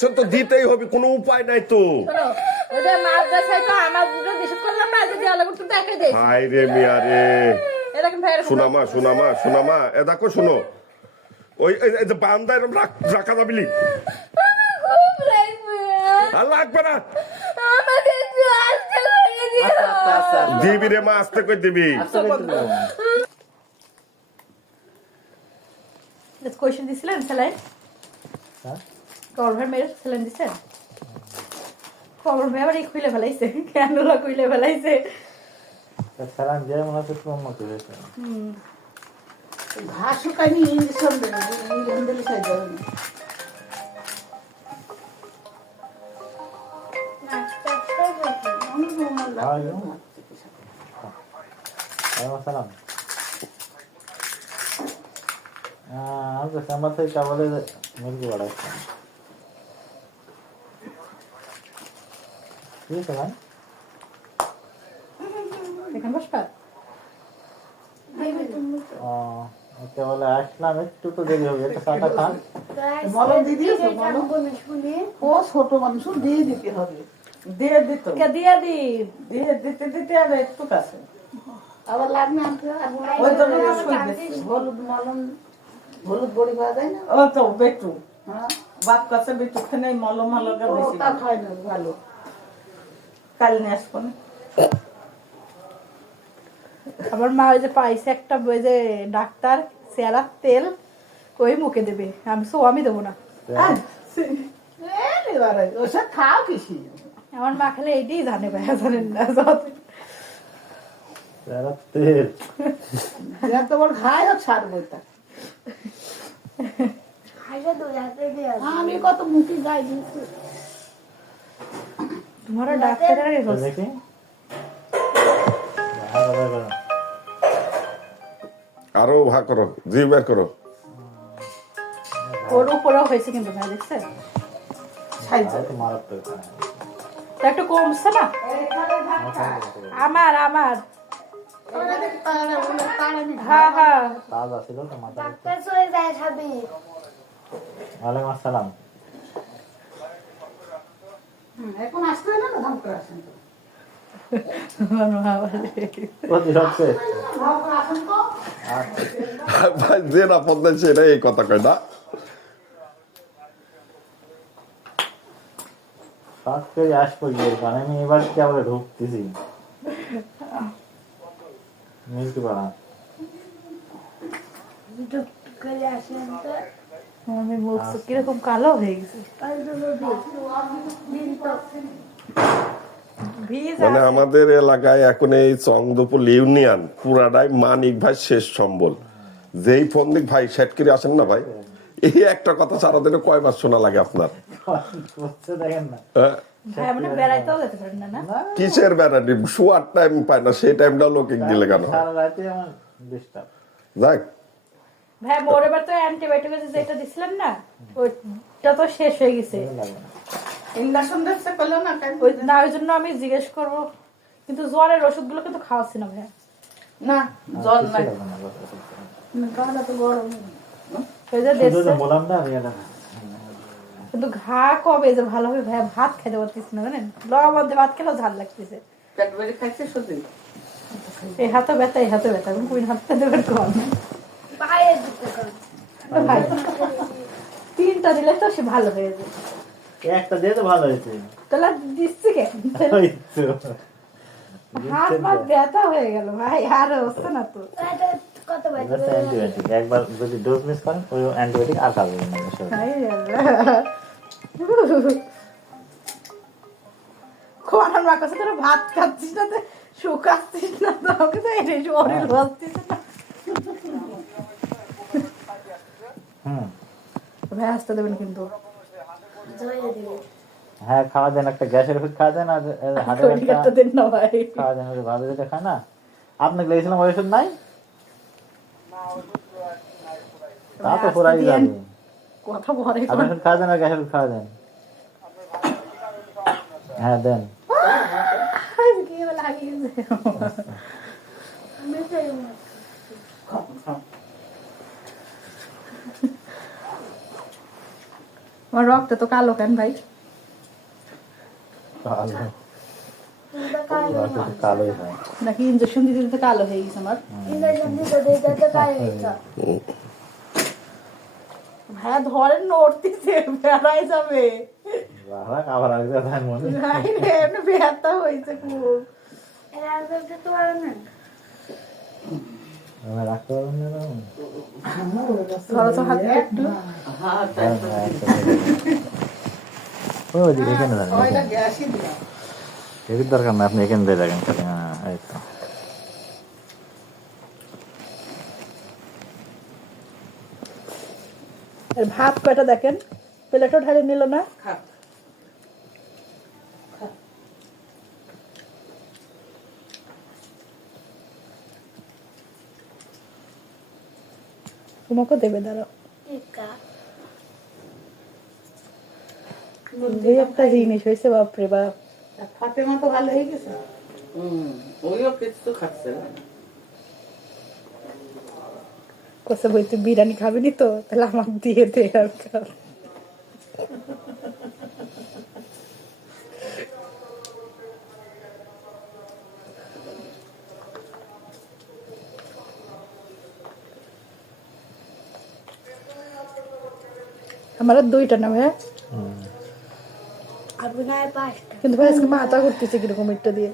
Injection তো দিতেই হবে, কোনো উপায় নাই তো। হাই রে মিয়া রে, শোনামা শোনামা শোনামা, এ দেখো শোনো, ওই এই যে বান্দা এরকম রাখা যাবিলি আর লাগবে না, দিবি রে মা, আস্তে করে দিবি। কোয়েশ্চেন দিছিলেন স্যালাইন, কবর ভাই মেরে স্যালাইন দিছেন, কবর ভাই আবার এই খুলে ফেলাইছে, ক্যান্ডুলা খুলে ফেলাইছে, স্যালাইন দিয়ে মনে হচ্ছে কম মতো হয়েছে। ঘাস শুকায়নি, ইঞ্জেকশন দেবে, ইঞ্জেকশন দিলে সাইড যাবে না। সালাম আমার থেকে চাবলে মুরগি বাড়াচ্ছে ঠিক আছে ভাই, এখানে বসবা বলে আসলাম, একটু তো দেরি হবে, একটা চাটা খান। বলো দিদি, ও ছোট মানুষ দিয়ে দিতে হবে, দিয়ে দিত, দিয়ে দি দিয়ে দিতে দিতে আর একটু কাছে আবার লাগবে, ওই জন্য তো শুই দিচ্ছি। হলুদ মলম, হলুদ বড়ি পাওয়া যায় না, ও তো বেটু, হ্যাঁ বাপ কাছে বেটু খানে মলম মালগা বেশি খায় না, ভালো কাল নিয়ে আসবো না। আমার মা ওই যে পাইছে একটা, ওই যে ডাক্তার চেহারা তেল ওই মুখে দেবে, আমি দেবো না, ওসব খাও কিসি, আমার মা খেলে এইটাই জানে ভাই, জানেন না তোমার খায় আর ছাড়বো, আমি কত মুখে গাই দিয়েছি। তোমার ডাক্তার দেখি আরো ভাগ করো, জি বের করো। ওর উপরেও হয়েছে কিন্তু ভাই, দেখছেন মারাত্মক একটু কমছে না, আমার আমার হ্যাঁ হ্যাঁ তাজা ছিল তো মাথা। ওয়ালাইকুম আসসালাম। এখন আসতে হয় না, ধাম করে আসেন তো, প্রতি সপ্তাহে ভাই যে না পদ্মায় সেটাই এই কথা কয় না। কাজ করে আসবো গিয়ে, কারণ আমি এবার কেবল ঢুকতেছি মিষ্টি পাড়া। আমি বলছি কিরকম কালো হয়ে গেছে, মানে আমাদের এলাকায় এখন এই চংদপুর ইউনিয়ন পুরাটাই মানিক ভাই শেষ সম্বল। যেই ফন্দিক ভাই সেট করে আসেন না ভাই, এই একটা কথা সারাদিনে কয়বার শোনা লাগে আপনার? দেখেন না ভাই মানে বেড়াইতেও যেতে পারেন না, না কিসের বেড়াটি, শোয়ার টাইম পায় না, সেই টাইমটা লোকে দিলে কেন? সারা রাতে আমার ডিস্টার্ব। যাক ভাই মোর এবার তো অ্যান্টিবায়োটিক যেটা দিছিলেন না, ওইটা তো শেষ হয়ে গেছে, ইন্ডাকশন দেখছে পেলো না, ওই না ওই জন্য আমি জিজ্ঞেস করবো, কিন্তু জ্বরের ওষুধগুলো কিন্তু খাওয়াচ্ছি না ভাই, না জল নাই, গাটা তো গরম, ওই যে দেখছে বললাম না আমি এটা কিন্তু ঘা কবে যে ভালো হবে ভাই, ভাত খেতে পারতেছি না জানেন, লবণ দিয়ে ভাত খেলেও ঝাল লাগতেছে, পেট বেড়ে খাইছে সত্যি, এই হাতে ব্যথা এই হাতে ব্যথা, কোন হাতটা দেবেন কম, ভাই তিনটা দিলে তো সে ভালো হয়ে যাবে, একটা দিয়ে তো ভালো হয়েছে। তাহলে দিচ্ছি কেন, ওই তো হাত পা ব্যথা হয়ে গেল ভাই, আর হচ্ছে না তো, অ্যান্টিবায়োটিক একবার যদি ডোজ মিস করেন ওই অ্যান্টিবায়োটিক আর কাজ হবে না। হাই আল্লাহ। কোরআন মা কাছে তোরা ভাত খাচ্ছিস না, শুকাচ্ছিস না, তোকে তো এই শরীর বাঁচছিস না, ভাই আসতে দেবেন কিন্তু, হ্যাঁ খাওয়া দেন, একটা গ্যাসের ওষুধ খাওয়া দেন, আর হার্টের একটা দেন না ভাই, খাওয়া দেন, ভালো যেটা খায় না। আপনাকে লিখেছিলাম ওই ওষুধ নাই, তা তো পুরাই যাবে। কথা বলে আপনি ওষুধ খাওয়া দেন আর গ্যাসের ওষুধ খাওয়া দেন, হ্যাঁ দেন। আমার রক্ত তো কালো কেন ভাই? কালোই হয়। নাকি ইঞ্জেকশন দিতে দিতে কালো হয়ে গেছে আমার? ভাইয়া ধরেন নড়তেছে, বেড়াই যাবে। আবার আগে মনে নাই রে, এমনি ব্যথা হয়েছে খুব। রাখতে পারবেন না? ধরো তো হাতটা একটু। ওইদিকে এখানে দাঁড়ান, এদিক দরকার না, আপনি এখানে দিয়ে রাখেন খালি। হ্যাঁ, এই তো। আর ভাত কয়টা দেখেন, প্লেটও ঢালে নিল না। তোমাকে দেবে, দাঁড়াও। এই একটা জিনিস হয়েছে, বাপরে বাপ। ফাতেমা তো ভালো হয়ে গেছে। ওইও কিছু খাচ্ছে না। কোসে বই তুই বিরিয়ানি খাবিনি তো, তাহলে আমার দিয়ে দে আর খাও। আমার আর দুইটা না ভাই, কিন্তু ভাই আজকে মাথা ঘুরতেছে কিরকম একটা দিয়ে।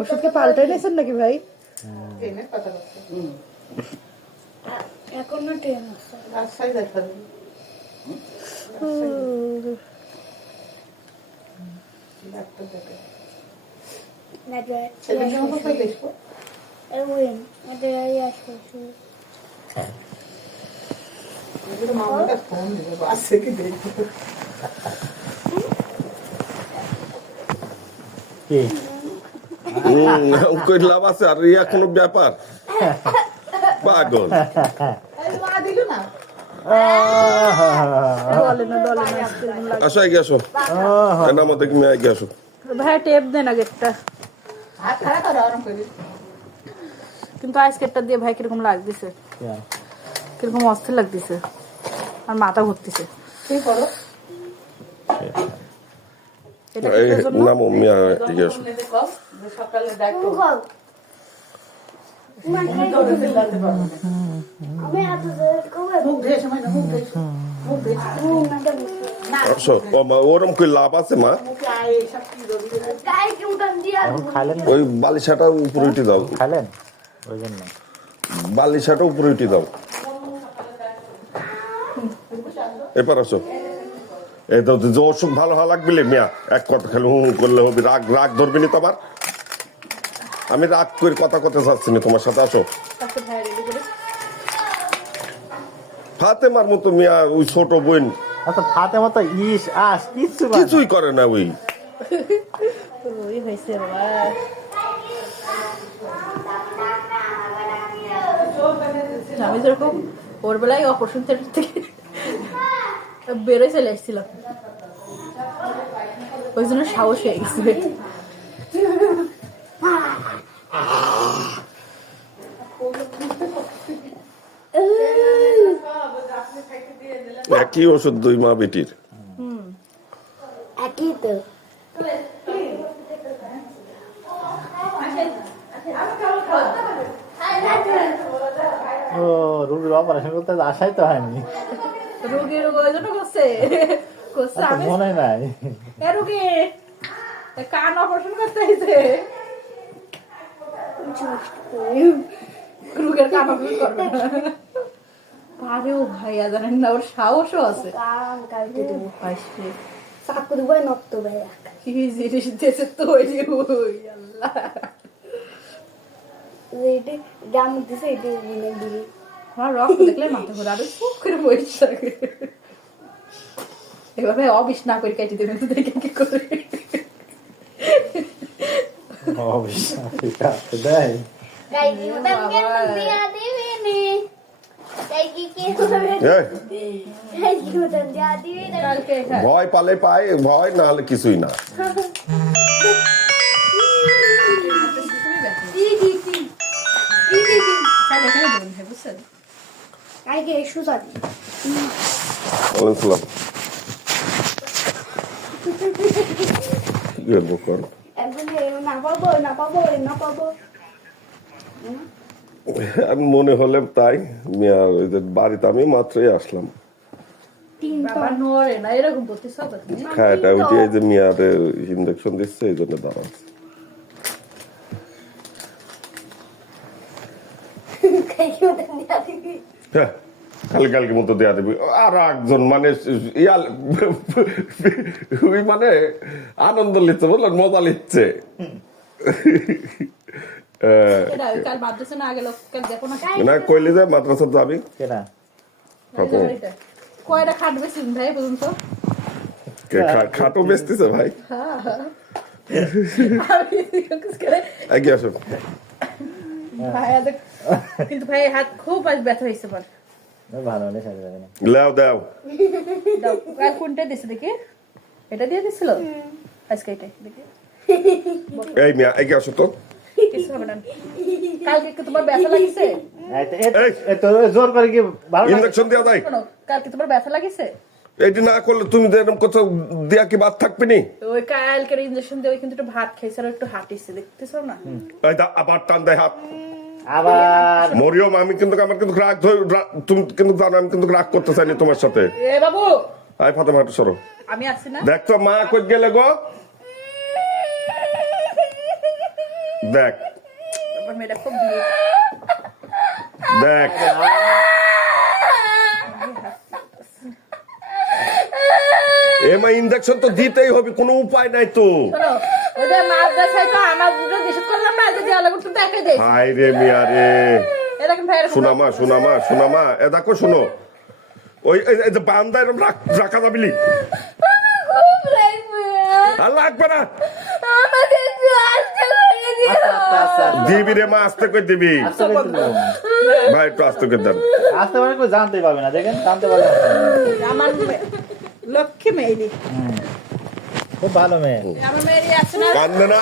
ওষুধকে পাল্টাই নিয়েছেন নাকি ভাই? এনে কথা বলছে। এখনো ট্রেন আছে। রাজশাহী যাইতে হবে। ডাক্তার দেখে। ছেলেকে মতো পেলে এসো। এগুলো মামাটা ফোন দিবে, বাসে কি দেখবো। কি? কই লাভ আছে আর ইয়া কোনো ব্যাপার? পাগল। এই মা দিল না। ডলে না আজকে এরকম লাগে। আসো আগে আসো, এনা মধ্যে কি মেয়ে আগে আসো। ভাই টেপ দেন আগে একটা। হাত খারাপ করে আরাম করে। কিন্তু আইসকেটটা দিয়ে ভাই কিরকম লাগতেছে, কিরকম অস্থির লাগতেছে, আর মাথা ঘুরতেছে। কি করো? এটা এই কিসের জন্য? নামো মিয়া এগিয়ে আসো। শুনে দেখো যে সকালে ডাক্তার মুখ ধুয়ে সময় না, মুখ ধুয়ে মুখ ধুয়ে আসো। ও মা, ওরম কই লাভ আছে মা? মুখে আয় সব কি দেবে। এখন খাইলেন না? ওই বালিশাটা উপরে উঠে দাও, খাইলেন ওই জন্য। বালিশাটা উপরে উঠে দাও। এবার আসো। এই তো যে অসুখ ভালো হওয়া লাগবে মিয়া, এক কথা খালি হুঁ হুঁ করলে হবে। রাগ রাগ ধরবি না তোমার? আমি রাগ করে কথা কথা চাচ্ছি না তোমার সাথে। আসো। আচ্ছা ভাই রেডি করে। ফাতেমার মতো মিয়া, ওই ছোট বোন আচ্ছা, ফাতে মতো ইস আস কিচ্ছু পারে না। কিছুই করে না ওই। ওই হয়েছে বাবা। আমি যেরকম ওর বেলায় অপারেশন থিয়েটার থেকে বেরোয় চলে এসেছিলাম, ওই জন্য সাহস হয়ে গেছে। একই ওষুধ দুই মা বেটির। একই তো। ও রুগীর অপারেশন করতে আসাই তো হয়নি, রোগীর ওই জন্য করছে করছে আমি মনে নাই। এ রোগী কান অপারেশন করতে হয়েছে, রোগের কান অপারেশন করবে না। আরে ও ভাইয়া জানেন না, ওর সাহসও আছে। কান কাটতে দেবো। আসবে চাকু দেবো নক্ত ভাই। কি জিনিস দিয়েছে তৈরি, ওই আল্লাহ। এইটা দাম দিছে, এটা মনে দিলি। আমার রক্ত দেখলে মাথা ঘোরা, আরে চুপ করে বসে থাকে। এভাবে অবিশ না করে কেটে দেবেন তো, দেখে কি করে। দেয় গাই কি উদাম কেন দিয়া দিবি নি? গাই কি হবে? এই, গাই কি উদাম দিয়া দিবি না? কালকে খায়। ভয় পালে পায়, ভয় না হলে কিছুই না। দিদি খাইলে এখানে দেবেন ভাই, বুঝছেন? গাই কি সুজা দি। ওয়ালাইকুম সালাম। কি করবো কর। এখন না পাবো না পাবো না পাবো আর মনে হলে তাই মিয়া ওই যে বাড়িতে আমি মাত্রই আসলাম। বাবা নড়ে না এরকম বলতেছ তো তুমি। হ্যাঁ এটা ওইটি এই যে মিয়ার ইঞ্জেকশন দিচ্ছে এই জন্য দাঁড়াচ্ছে। হ্যাঁ কালকে মতো দেয়া দেবে আর একজন মানে ইয়াল ওই মানে আনন্দ নিচ্ছে বললেন মজা নিচ্ছে। এটা ওই কাল মাদ্রাসা না গেল কাল দেখো না না কইলে যে মাদ্রাসা যাবি কেনা খাবো। কয়টা খাট বেশি ভাই পর্যন্ত খাটো বেচতেছে ভাই আগে আসো। কিন্তু ভাই হাত খুব আজ ব্যথা হয়েছে বল ভালো হলে সাথে যাবে না লাও দাও দাও আর কোনটা দিছে দেখি এটা দিয়ে দিছিল আজকে এটাই দেখি এই মিয়া আগে আসো তো। কিছু হবে না কালকে কি তোমার ব্যথা লাগিছে জোর করে কি ভালো লাগে? ইঞ্জেকশন দেওয়া যায় শোনো কালকে তোমার ব্যথা লাগিছে এইটি না করলে তুমি যে এরকম কোথাও দেয়া কি বাদ থাকবে নি। ওই কালকের ইনজেকশন দিয়ে ওই কিন্তু একটু ভাত খাইছে আর একটু হাঁটিছে দেখতেছো না এই দা আবার টান দেয় হাত। আবার মরিয়ম আমি কিন্তু আমার কিন্তু তুমি কিন্তু জানো আমি কিন্তু রাগ করতে চাইনি তোমার সাথে। এ বাবু আয় ফাতেমা হাঁটু সরো। আমি আসছি না দেখ তো মা কই গেলে গো দেখ আমার মেয়েটা খুব দিয়ে দেখ এমা ইঞ্জেকশন তো দিতেই হবে কোনো উপায় নাই তো। শোনো ওদের মাদ্রাসায় তো আমার দুটো নিষেধ করলাম না যে দেওয়া লাগবে তো দেখাই দেয় হাই রে মিয়া রে এ দেখেন ভাই এরকম শোনামা এ দেখো শোনো ওই এই যে বান্দা এরকম রাখা যাবিলি আর লাগবে না আমাকে একটু আস্তে করে দিও দিবি রে মা আস্তে করে দিবি আস্তে করে দিলাম। ভাই একটু আস্তে করে দেন। আস্তে করে কেউ জানতেই পারবে না দেখেন জানতে পারবে না। আমার লক্ষ্মী মেয়েরি খুব ভালো মেয়ে আমার মেয়েরি আছে না কান্দে না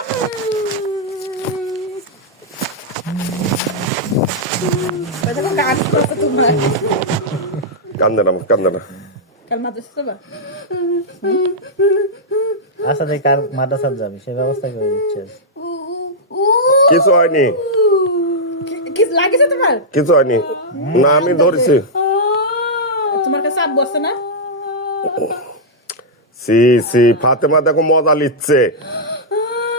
ওই দেখো গান করছে তোমার কান্দে না কাল মাদ্রাসা যাবা আচ্ছা দেখ কাল মাদ্রাসা যাবি সে ব্যবস্থা করে দিচ্ছে কিছু হয়নি কি লাগিছে তোমার কিছু হয়নি না আমি ধরেছি। তোমার কাছে আব্বু আছে না সি ফাতেমা দেখো মজা লিচ্ছে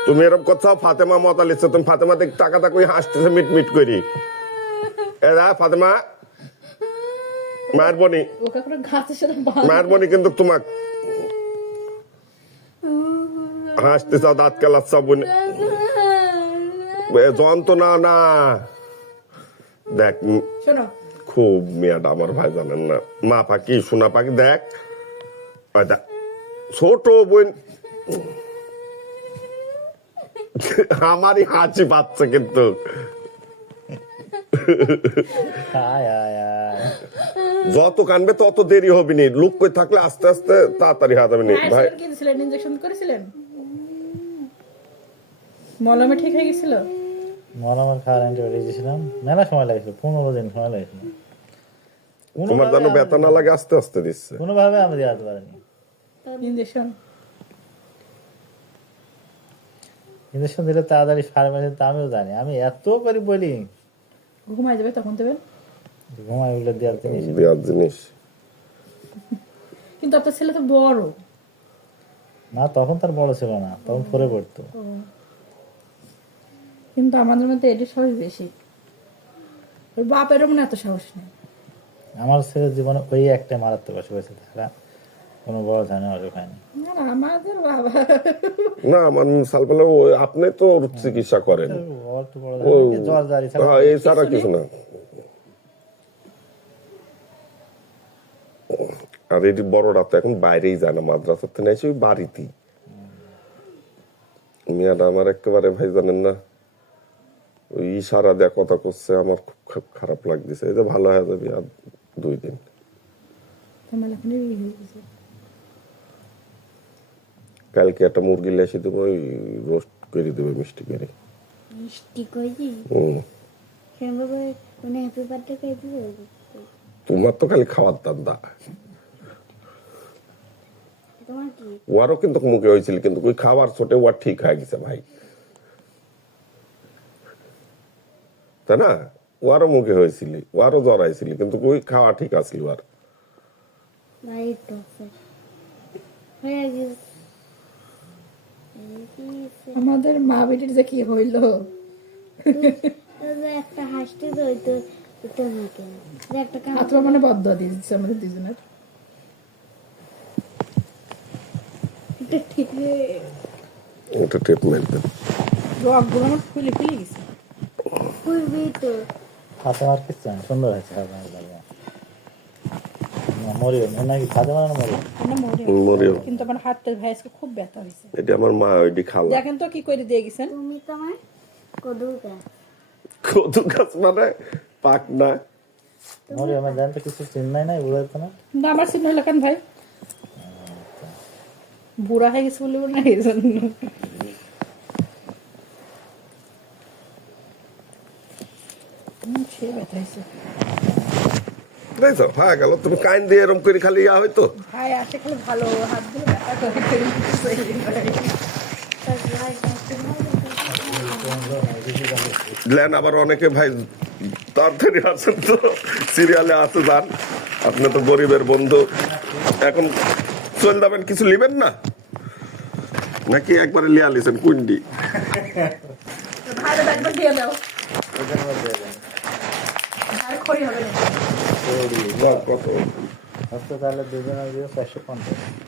তুমি এরকম করছো ফাতেমা মজা লিচ্ছে তুমি ফাতেমা দেখ টাকা কই হাসতেছে মিট করি এ দা ফাতেমা মায়ের বনি ওকে করে ঘাসের সাথে মায়ের বনি কিন্তু তোমাক হাসতেছ দাঁত কেলাচ্ছ বোন যন্ত্রণা না দেখ শোনো খুব মেয়েটা আমার ভাই জানেন না মা পাখি সোনা পাখি দেখ ওই দেখ, ছোট বোন আমারই হাসি পাচ্ছে কিন্তু আয় আয় আয় যত কানবে তত দেরি হবে নি লুক করে থাকলে আস্তে আস্তে তাড়াতাড়ি হাত হবে নি ভাই। কি দিছিলেন ইনজেকশন করেছিলেন মলমে ঠিক হয়ে গেছিল মলামার খাওয়ার অ্যান্টিবায়োটিক দিয়েছিলাম মেলা সময় লাগছিল 15 দিন সময় লাগছিল তোমার যেন ব্যথা না লাগে আস্তে আস্তে দিচ্ছে কোনোভাবে আমি দেওয়াতে পারিনি ইনজেকশন ইঞ্জেকশন দিলে তাড়াতাড়ি ফার্মেসি তা আমিও জানি আমি এত করে বলি ঘুমাই যাবে তখন দেবেন ঘুমাই উঠলে দেওয়ার জিনিস দেওয়ার জিনিস কিন্তু আপনার ছেলে তো বড় না তখন তার বড় ছিল না তখন পরে পড়তো কিন্তু আমাদের মধ্যে এটি সাহস বেশি ওর বাপেরও মনে এত সাহস নেই আমার ছেলের জীবনে ওই একটা মারাত্মক অসুখ হয়েছে তারা কোনো বড় ঝামেলা অসুখ হয়নি না না আমাদের বাবা না আমার সালবেলা আপনি তো ওর চিকিৎসা করেন ওর তো বড় ঝামেলা জ্বর জারি ছাড়া এই ছাড়া কিছু না। আর এটি বড়রা তো এখন বাইরেই যায় না মাদ্রাসার থেকে এসে ওই বাড়িতেই মিয়াটা আমার একেবারে ভাই জানেন না ওই ইশারা দেয়া কথা করছে আমার খুব খারাপ লাগতেছে এই যে ভালো হয়ে যাবে আর 2 দিন কালকে একটা মুরগি লেসে দেবো ওই রোস্ট করে দেবে মিষ্টি করে মিষ্টি কইছি শ্যামবাবু উনি হ্যাপি বার্থডে কে দিবে তোমার তো খালি খাওয়ার দান্দা তোমার কি ওয়ারও কিন্তু মুখে হয়েছিল, কিন্তু ওই খাবার ছোটে ওয়ার ঠিক হয়ে গেছে ভাই, তাই না? ওয়ারও মুখে হয়েছিল, ওয়ারও জ্বর আইছিল, কিন্তু ওই খাওয়া ঠিক আছিল আর। ভাই তো আছে হয়ে গেছে আমাদের মা বেটির যে কি হইলো, একটা হাসতে হইতো তো না কেন যে একটা কাম আত্মা মানে বদ্ধ দিয়ে দিচ্ছে আমাদের দুজনের। এটা ঠিক ওটা টেপ মারবেন। রকগুলো আমার ফুলে ফুলে গেছে। করবি তো ফাতেমার কিছু না, সুন্দর হয়েছে ফাতেমার লাগে না মরিও নাকি ফাতেমার মরিও না মরে মরিও, কিন্তু আমার হাতটা ভাই আজকে খুব ব্যথা হয়েছে। এটা আমার মা ওইটি খালা। দেখেন তো কি করে দিয়ে গেছেন। তুমি তো আমার কদুকা কদু গাছ মানে পাক না, মরিও আমার জান তো কিছু চিন্তাই নাই বুঝাইতো না। না আমার সিন হইলো কেন ভাই, বুড়া হয়ে গেছে বলে না এই জন্য। সে ব্যথা হয়েছে দেখছো হয়ে গেল, তুমি কাইন দিয়ে এরম করে খালি ইয়া হইতো। ভাই আসে খালি ভালো হাতগুলো ব্যথা করে লেন আবার অনেকে ভাই তাড়াতাড়ি আছেন তো, সিরিয়ালে আছে যান, আপনি তো গরিবের বন্ধু, এখন চল যাবেন, কিছু লিবেন না নাকি একবারে লিয়া লিছেন কুন্ডি? ভালো একবার দিয়ে দাও, আর খড়ি হবে না। কত তাহলে দুজনের দিয়ে 450